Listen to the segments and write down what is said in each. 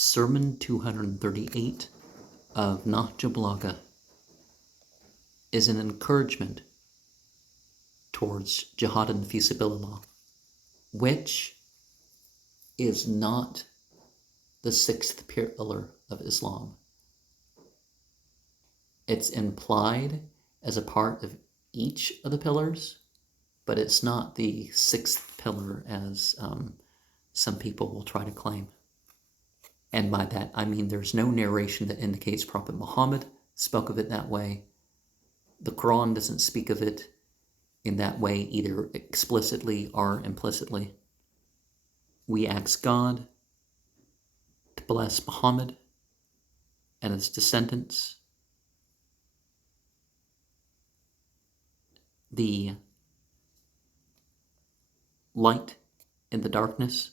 Sermon 238 of Nahjul Balaghah is an encouragement towards jihad and fi sabilillah, which is not the sixth pillar of Islam. It's implied as a part of each of the pillars, but it's not the sixth pillar as some people will try to claim. And by that, I mean there's no narration that indicates Prophet Muhammad spoke of it that way. The Quran doesn't speak of it in that way, either explicitly or implicitly. We ask God to bless Muhammad and his descendants, the light in the darkness,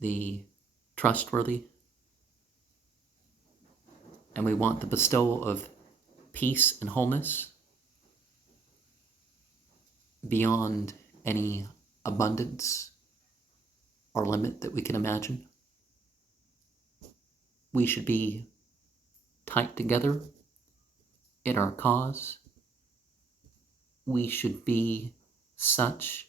the trustworthy, and we want the bestowal of peace and wholeness beyond any abundance or limit that we can imagine. We should be tight together in our cause. We should be such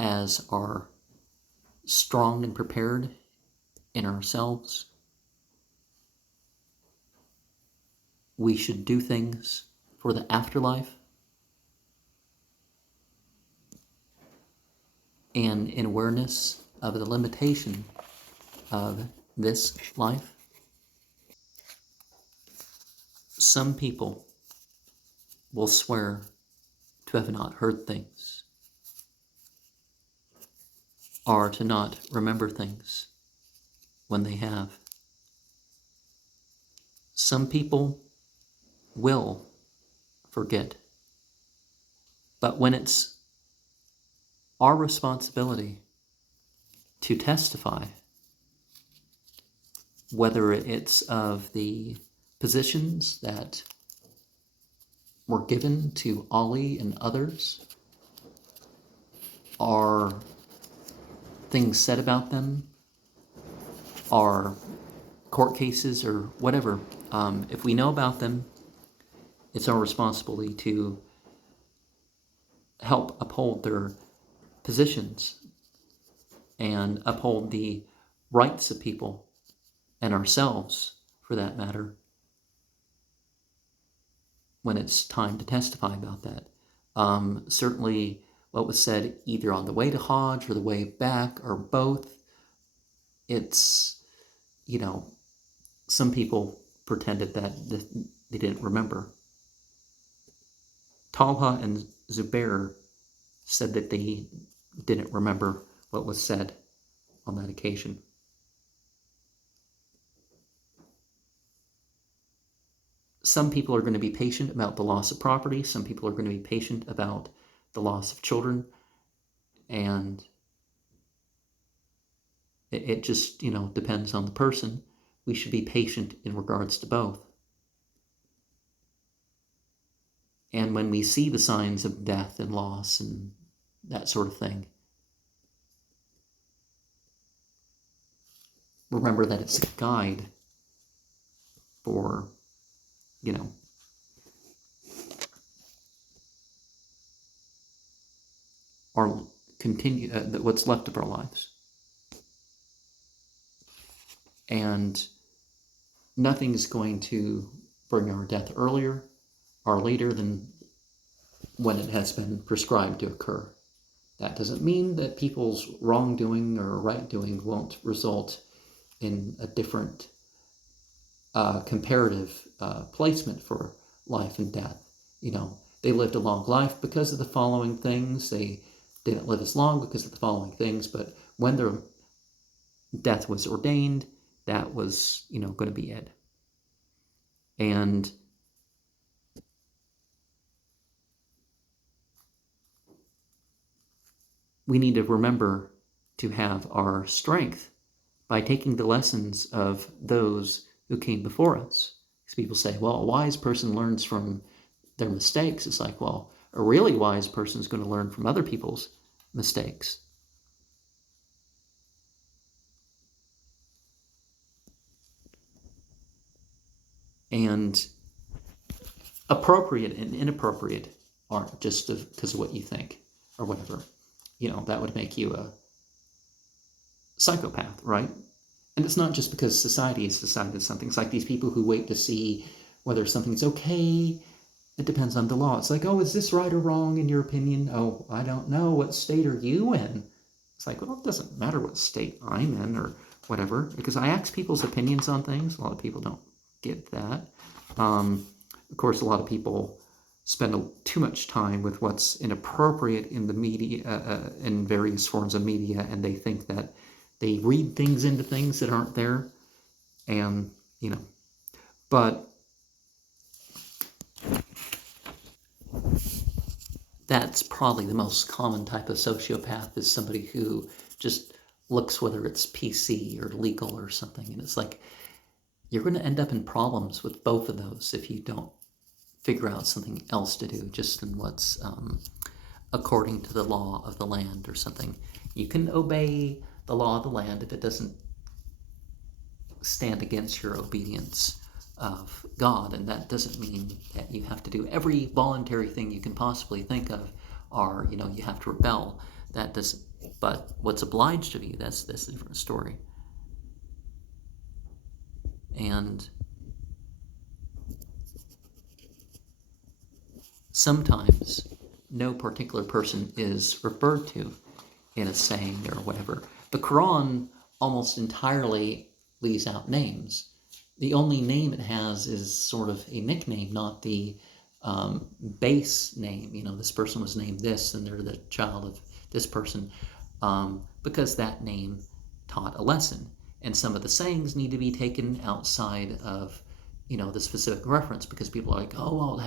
as are strong and prepared in ourselves. We should do things for the afterlife and in awareness of the limitation of this life. Some people will swear to have not heard things, or to not remember things when they have. Some people will forget, but when it's our responsibility to testify, whether it's of the positions that were given to Ali and others, or things said about them, or court cases, or whatever, if we know about them, it's our responsibility to help uphold their positions and uphold the rights of people and ourselves, for that matter, when it's time to testify about that. Certainly what was said either on the way to Hajj or the way back or both, it's, some people pretended that they didn't remember. Talha and Zubair said that they didn't remember what was said on that occasion. Some people are going to be patient about the loss of property. Some people are going to be patient about the loss of children. And it just, depends on the person. We should be patient in regards to both. And when we see the signs of death and loss and that sort of thing, remember that it's a guide for, our continue what's left of our lives. And nothing's going to bring our death earlier or later than when it has been prescribed to occur. That doesn't mean that people's wrongdoing or right doing won't result in a different comparative placement for life and death. They lived a long life because of the following things. They didn't live as long because of the following things. But when their death was ordained, that was, going to be it. And we need to remember to have our strength by taking the lessons of those who came before us. Because people say, well, a wise person learns from their mistakes. It's like, well, a really wise person is going to learn from other people's mistakes. And appropriate and inappropriate aren't just because of what you think or whatever. That would make you a psychopath, right? And it's not just because society has decided something. It's like these people who wait to see whether something's okay. It depends on the law. It's like, oh, is this right or wrong in your opinion? Oh, I don't know. What state are you in? It's like, well, it doesn't matter what state I'm in or whatever, because I ask people's opinions on things. A lot of people don't get that. Of course, a lot of people spend too much time with what's inappropriate in the media, in various forms of media, and they think that they read things into things that aren't there. And, but that's probably the most common type of sociopath, is somebody who just looks whether it's PC or legal or something. And it's like, you're going to end up in problems with both of those if you don't figure out something else to do, just in what's according to the law of the land or something. You can obey the law of the land if it doesn't stand against your obedience of God, and that doesn't mean that you have to do every voluntary thing you can possibly think of, or you have to rebel. That doesn't. But what's obliged of you, that's a different story. And sometimes no particular person is referred to in a saying or whatever. The Quran almost entirely leaves out names. The only name it has is sort of a nickname, not the base name. This person was named this, and they're the child of this person, because that name taught a lesson. And some of the sayings need to be taken outside of, the specific reference, because people are like, oh, well,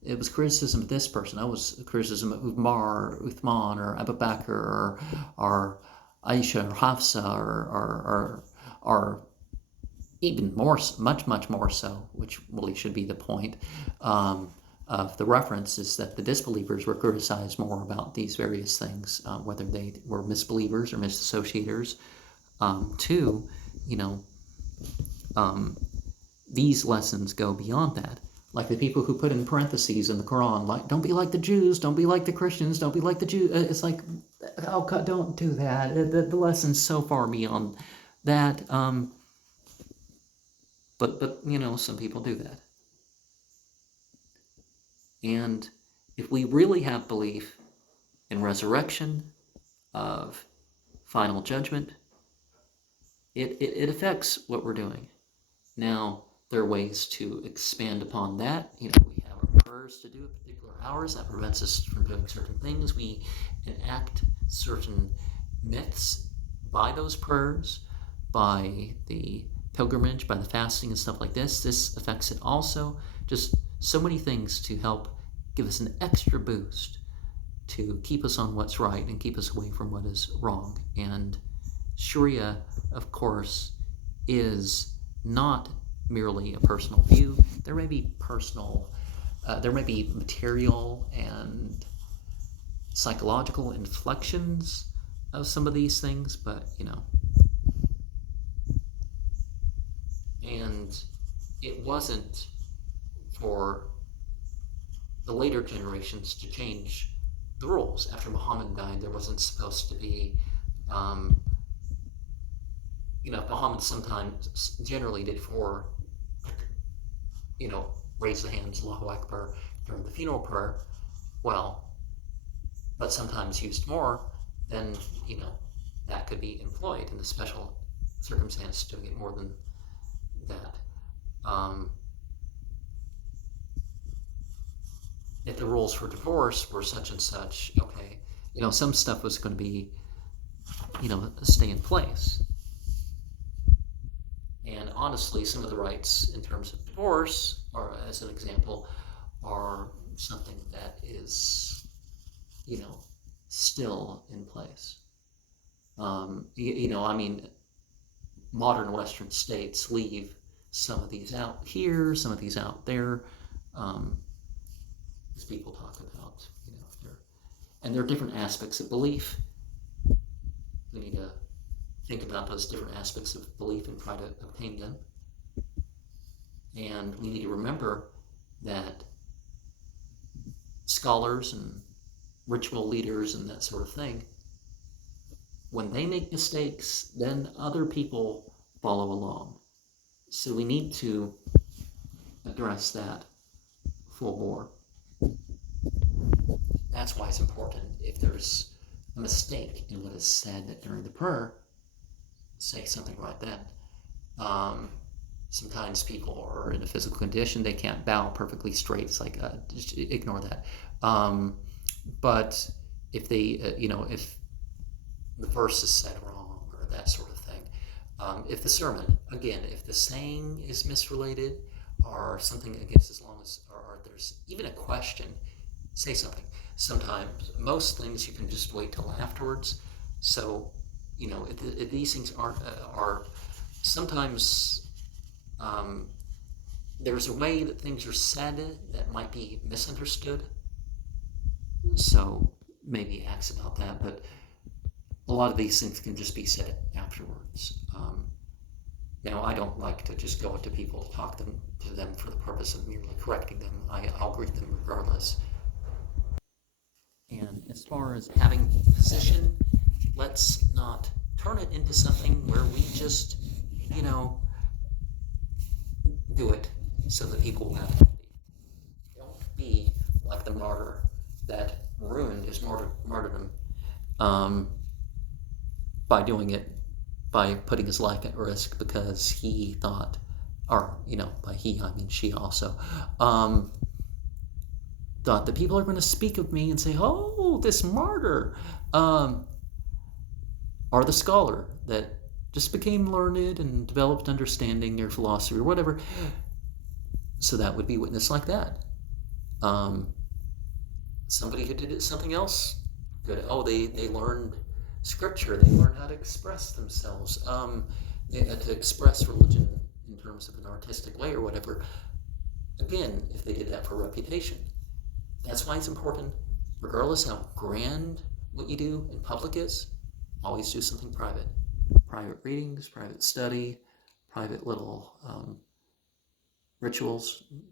it was criticism of this person. That was criticism of Umar, or Uthman, or Abu Bakr, or Aisha, or Hafsa, or even more, much more so, which really should be the point of the reference, is that the disbelievers were criticized more about these various things, whether they were misbelievers or misassociators. Two, these lessons go beyond that. Like the people who put in parentheses in the Quran, like, don't be like the Jews, don't be like the Christians, don't be like the Jews. It's like, oh, God, don't do that. The lesson's so far beyond that. But some people do that. And if we really have belief in resurrection, of final judgment, it affects what we're doing. Now, there are ways to expand upon that. We have our prayers to do at particular hours. That prevents us from doing certain things. We enact certain myths by those prayers, by the pilgrimage, by the fasting and stuff like this. This affects it also. Just so many things to help give us an extra boost to keep us on what's right and keep us away from what is wrong. And Sharia, of course, is not merely a personal view. There may be material and psychological inflections of some of these things, but and it wasn't for the later generations to change the rules. After Muhammad died, there wasn't supposed to be Muhammad sometimes generally did four, raise the hands, Allahu Akbar, during the funeral prayer. Well, but sometimes used more, then, that could be employed in a special circumstance, doing it more than that. If the rules for divorce were such and such, okay, some stuff was going to be, stay in place. And honestly, some of the rights in terms of divorce, or as an example, are something that is, still in place. Modern Western states leave some of these out here, some of these out there. As people talk about, And there are different aspects of belief. We need to think about those different aspects of belief and try to obtain them. And we need to remember that scholars and ritual leaders and that sort of thing, when they make mistakes, then other people follow along. So we need to address that full bore. That's why it's important. If there's a mistake in what is said during the prayer, say something like that. Sometimes people are in a physical condition, they can't bow perfectly straight. It's like, just ignore that. But if they, if the verse is said wrong or that sort of thing, if the sermon, again, if the saying is misrelated or something against, as long as, or there's even a question, say something. Sometimes, most things you can just wait till afterwards. So, if these things are sometimes there's a way that things are said that might be misunderstood. So maybe ask about that, but a lot of these things can just be said afterwards. Now, I don't like to just go up to people to talk to them for the purpose of merely correcting them. I'll greet them regardless. And as far as having position, let's not turn it into something where we just, do it so that people will have to leave. Don't be like the martyr that ruined his martyrdom by doing it, by putting his life at risk because he thought, or, by he, I mean she also, thought that people are going to speak of me and say, oh, this martyr, or the scholar that just became learned and developed understanding their philosophy or whatever. So that would be witness like that. Somebody who did something else good. Oh, they learned scripture. They learned how to express themselves, to express religion in terms of an artistic way or whatever. Again, if they did that for reputation. That's why it's important, regardless how grand what you do in public is, always do something private. Private readings, private study, private little rituals,